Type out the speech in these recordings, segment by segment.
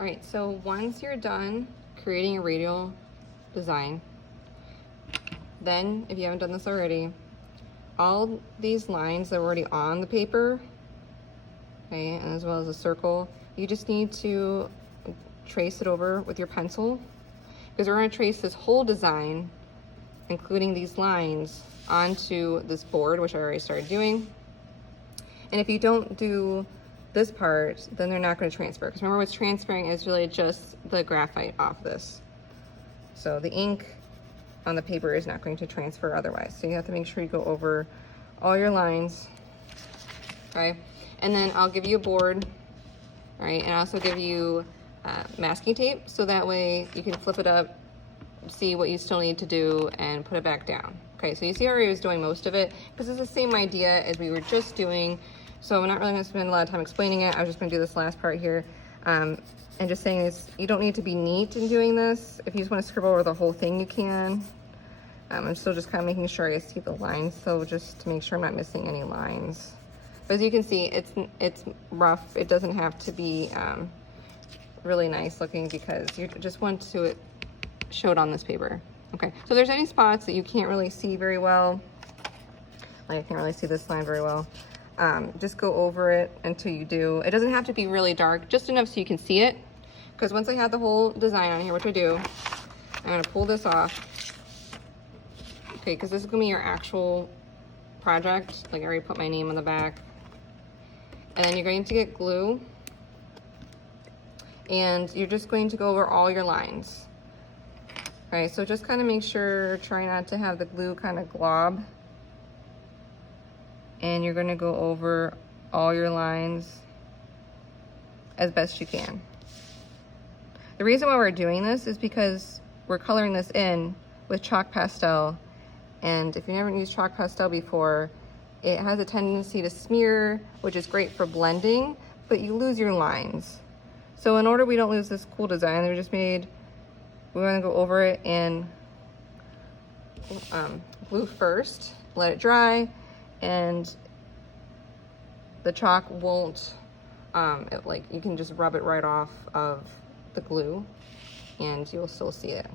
All right, so once you're done creating a radial design, then if you haven't done this already, all these lines that are already on the paper, okay, and as well as a circle, you just need to trace it over with your pencil, because we're going to trace this whole design, including these lines, onto this board, which I already started doing. And if you don't do this part, then they're not going to transfer, because remember, what's transferring is really just the graphite off this. So the ink on the paper is not going to transfer otherwise. So you have to make sure you go over all your lines, okay? And then I'll give you a board, all right? And I'll also give you masking tape, so that way you can flip it up, see what you still need to do, and put it back down. Okay, so you see how I was doing most of it, because it's the same idea as we were just doing. So I'm not really gonna spend a lot of time explaining it. I was just gonna do this last part here. And just saying is, you don't need to be neat in doing this. If you just wanna scribble over the whole thing, you can. I'm still just kind of making sure I see the lines, so just to make sure I'm not missing any lines. But as you can see, it's rough. It doesn't have to be really nice looking, because you just want to show it on this paper. Okay, so if there's any spots that you can't really see very well, like I can't really see this line very well, just go over it until you do. It doesn't have to be really dark, just enough so you can see it. Because once I have the whole design on here, which I do, I'm gonna pull this off. Okay, because this is gonna be your actual project. Like I already put my name on the back. And then you're going to get glue. And you're just going to go over all your lines. Okay, so just kind of make sure, try not to have the glue kind of glob. And you're gonna go over all your lines as best you can. The reason why we're doing this is because we're coloring this in with chalk pastel. And if you've never used chalk pastel before, it has a tendency to smear, which is great for blending, but you lose your lines. So in order we don't lose this cool design that we just made, we want to go over it in glue first, let it dry, and the chalk won't, like you can just rub it right off of the glue and you'll still see it.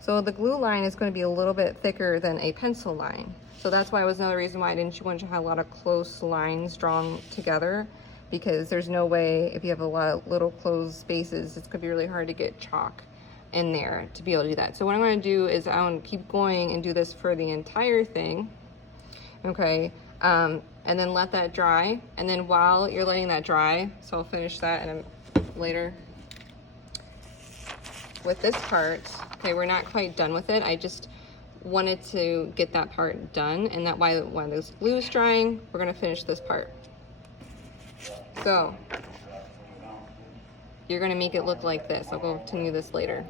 So the glue line is going to be a little bit thicker than a pencil line. So that's why it was another reason why I didn't want you to have a lot of close lines drawn together, because there's no way, if you have a lot of little closed spaces, it's going to be really hard to get chalk in there to be able to do that. So what I'm going to do is I'm going to keep going and do this for the entire thing, okay? And then let that dry. And then while you're letting that dry, so I'll finish that and later. With this part, okay, we're not quite done with it. I just wanted to get that part done, and that while this glue is drying, we're gonna finish this part. So, you're gonna make it look like this. I'll go continue this later.